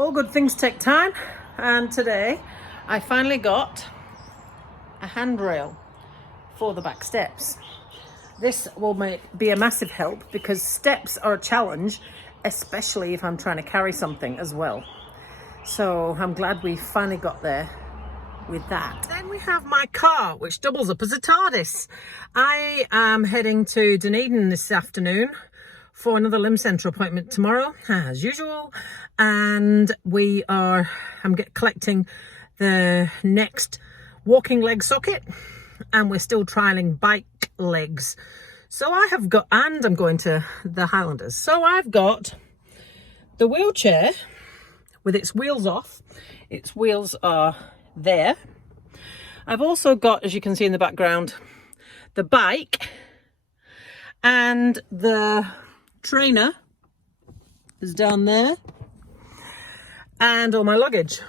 All good things take time, and today I finally got a handrail for the back steps. This will be a massive help because steps are a challenge, especially if I'm trying to carry something as well. So I'm glad we finally got there with that. Then we have my car, which doubles up as a TARDIS. I am heading to Dunedin this afternoon for another limb centre appointment tomorrow, as usual. And I'm collecting the next walking leg socket, and we're still trialling bike legs. So I'm going to the Highlanders. So I've got the wheelchair with its wheels off. Its wheels are there. I've also got, as you can see in the background, the bike, and the trainer is down there, and all my luggage,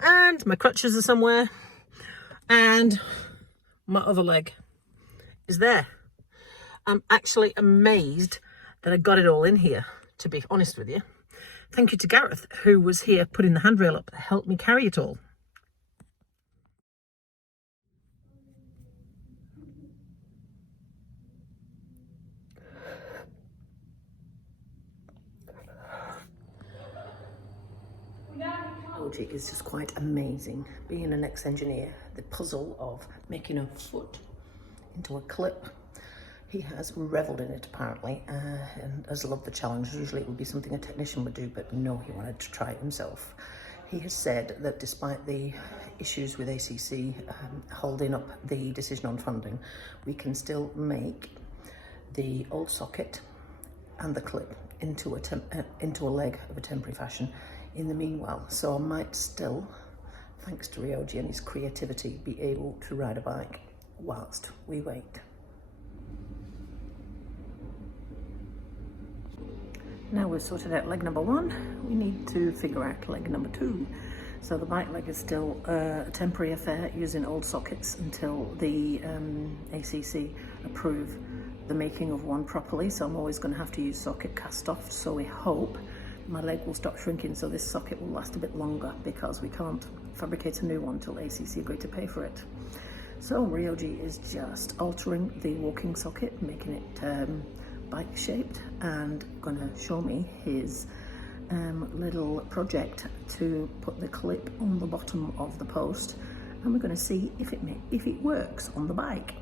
and my crutches are somewhere, and my other leg is there. I'm actually amazed that I got it all in here, to be honest with you. Thank you to Gareth, who was here putting the handrail up to help me carry it all. Logic is just quite amazing. Being an ex-engineer, the puzzle of making a foot into a clip, he has revelled in it apparently, and has loved the challenge. Usually it would be something a technician would do, but no, he wanted to try it himself. He has said that despite the issues with ACC holding up the decision on funding, we can still make the old socket and the clip into a leg of a temporary fashion in the meanwhile. So I might still, thanks to Ryoji and his creativity, be able to ride a bike whilst we wait. Now we've sorted out leg number 1, we need to figure out leg number 2. So the bike leg is still a temporary affair using old sockets until the ACC approve the making of one properly. So I'm always going to have to use socket cast off. So we hope my leg will stop shrinking, so this socket will last a bit longer, because we can't fabricate a new one till ACC agree to pay for it. So Ryoji is just altering the walking socket, making it bike shaped, and gonna show me his little project to put the clip on the bottom of the post, and we're going to see if it works on the bike.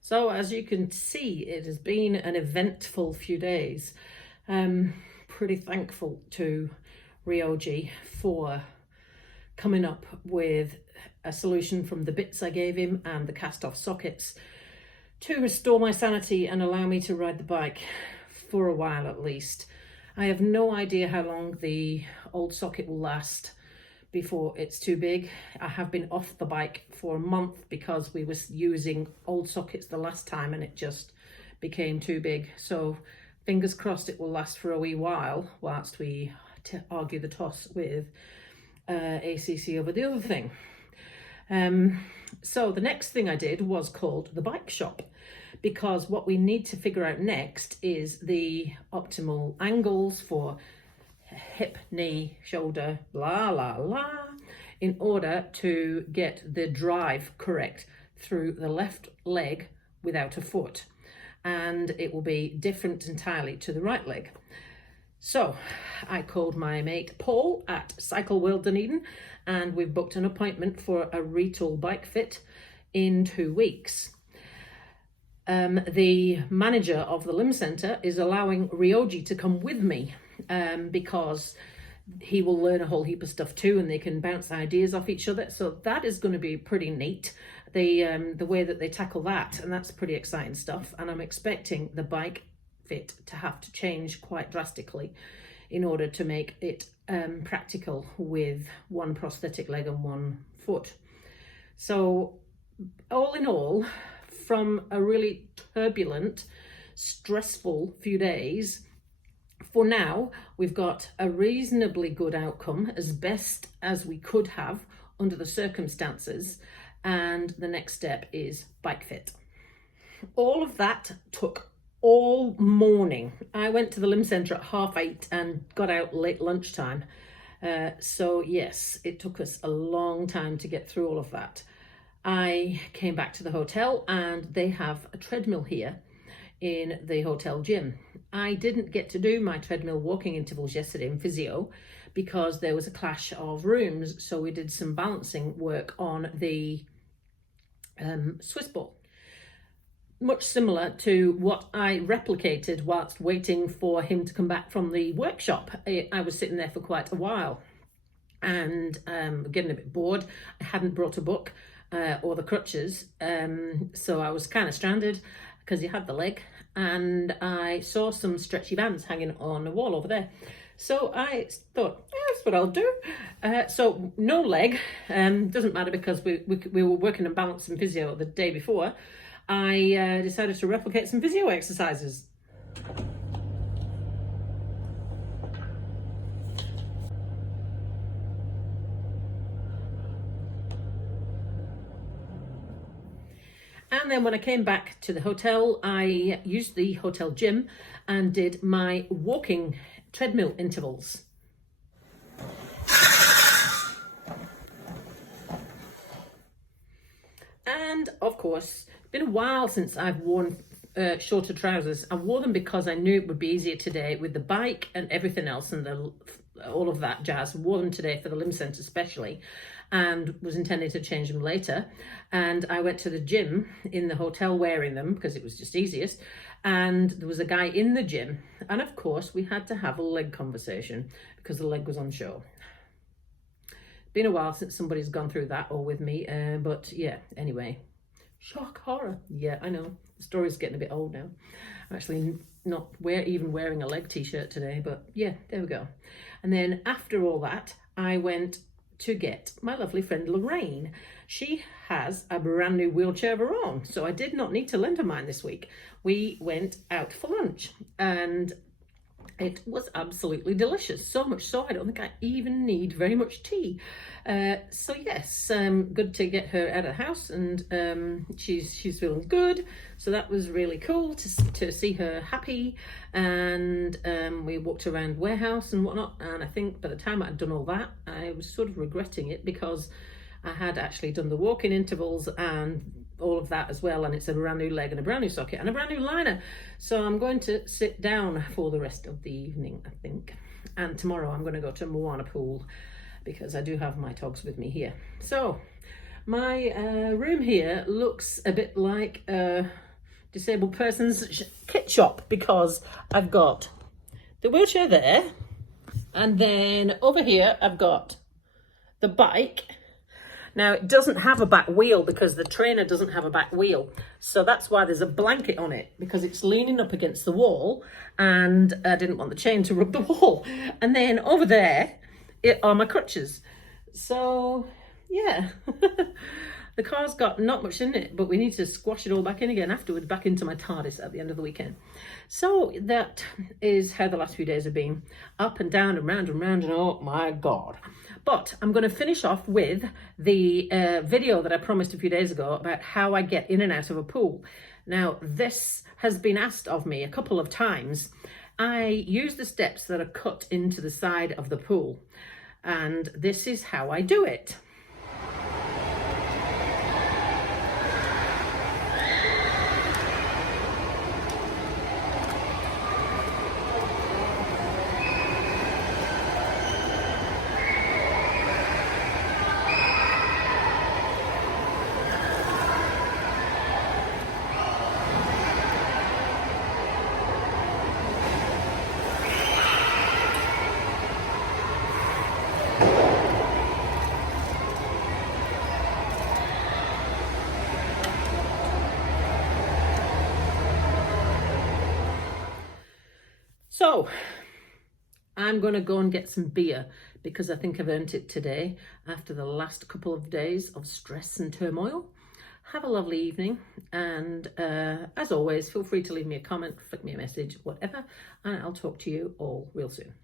So as you can see, it has been an eventful few days. Pretty thankful to Ryoji for coming up with a solution from the bits I gave him and the cast-off sockets to restore my sanity and allow me to ride the bike for a while at least. I have no idea how long the old socket will last before it's too big. I have been off the bike for a month because we was using old sockets the last time and it just became too big. So fingers crossed it will last for a wee while whilst we argue the toss with ACC over the other thing. So the next thing I did was called the bike shop, because what we need to figure out next is the optimal angles for hip, knee, shoulder, blah, blah, blah, in order to get the drive correct through the left leg without a foot. And it will be different entirely to the right leg. So I called my mate Paul at Cycle World Dunedin, and we've booked an appointment for a retool bike fit in 2 weeks. The manager of the limb centre is allowing Ryoji to come with me, because he will learn a whole heap of stuff too, and they can bounce ideas off each other. So that is going to be pretty neat, the way that they tackle that, and that's pretty exciting stuff. And I'm expecting the bike fit to have to change quite drastically in order to make it practical with one prosthetic leg and one foot. So all in all, from a really turbulent, stressful few days, for now, we've got a reasonably good outcome, as best as we could have under the circumstances. And the next step is bike fit. All of that took all morning. I went to the limb centre at 8:30 and got out late lunchtime. So yes, it took us a long time to get through all of that. I came back to the hotel and they have a treadmill here in the hotel gym. I didn't get to do my treadmill walking intervals yesterday in physio because there was a clash of rooms. So we did some balancing work on the Swiss ball. Much similar to what I replicated whilst waiting for him to come back from the workshop. I was sitting there for quite a while and getting a bit bored. I hadn't brought a book or the crutches, so I was kind of stranded because he had the leg, and I saw some stretchy bands hanging on the wall over there. So I thought, yeah, that's what I'll do. So no leg, doesn't matter because we were working on balance and physio the day before. I decided to replicate some physio exercises. And then when I came back to the hotel, I used the hotel gym and did my walking treadmill intervals. And of course, it's been a while since I've worn shorter trousers. I wore them because I knew it would be easier today with the bike and everything else and all of that jazz. I wore them today for the limb centre especially, and was intending to change them later. And I went to the gym in the hotel wearing them because it was just easiest. And there was a guy in the gym. And of course, we had to have a leg conversation because the leg was on show. Been a while since somebody's gone through that or with me. But yeah, anyway. Shock horror. Yeah, I know. The story's getting a bit old now. I'm actually not even wearing a leg t-shirt today. But yeah, there we go. And then after all that, I went to get my lovely friend Lorraine. She has a brand new wheelchair of her own, so I did not need to lend her mine this week. We went out for lunch and it was absolutely delicious, so much so I don't think I even need very much tea. So yes, good to get her out of the house, and she's feeling good, so that was really cool to see her happy. And we walked around warehouse and whatnot, and I think by the time I'd done all that, I was sort of regretting it because I had actually done the walking intervals and all of that as well, and it's a brand new leg and a brand new socket and a brand new liner. So I'm going to sit down for the rest of the evening, I think. And tomorrow I'm going to go to Moana Pool because I do have my togs with me here. So my room here looks a bit like a disabled person's kit shop because I've got the wheelchair there, and then over here I've got the bike. Now, it doesn't have a back wheel because the trainer doesn't have a back wheel. So that's why there's a blanket on it, because it's leaning up against the wall and I didn't want the chain to rub the wall. And then over there are my crutches. So, yeah. The car's got not much in it, but we need to squash it all back in again afterwards, back into my TARDIS at the end of the weekend. So that is how the last few days have been. Up and down and round and round, and oh my God. But I'm going to finish off with the video that I promised a few days ago about how I get in and out of a pool. Now, this has been asked of me a couple of times. I use the steps that are cut into the side of the pool, and this is how I do it. So I'm going to go and get some beer because I think I've earned it today after the last couple of days of stress and turmoil. have a lovely evening, and as always, feel free to leave me a comment, flick me a message, whatever, and I'll talk to you all real soon.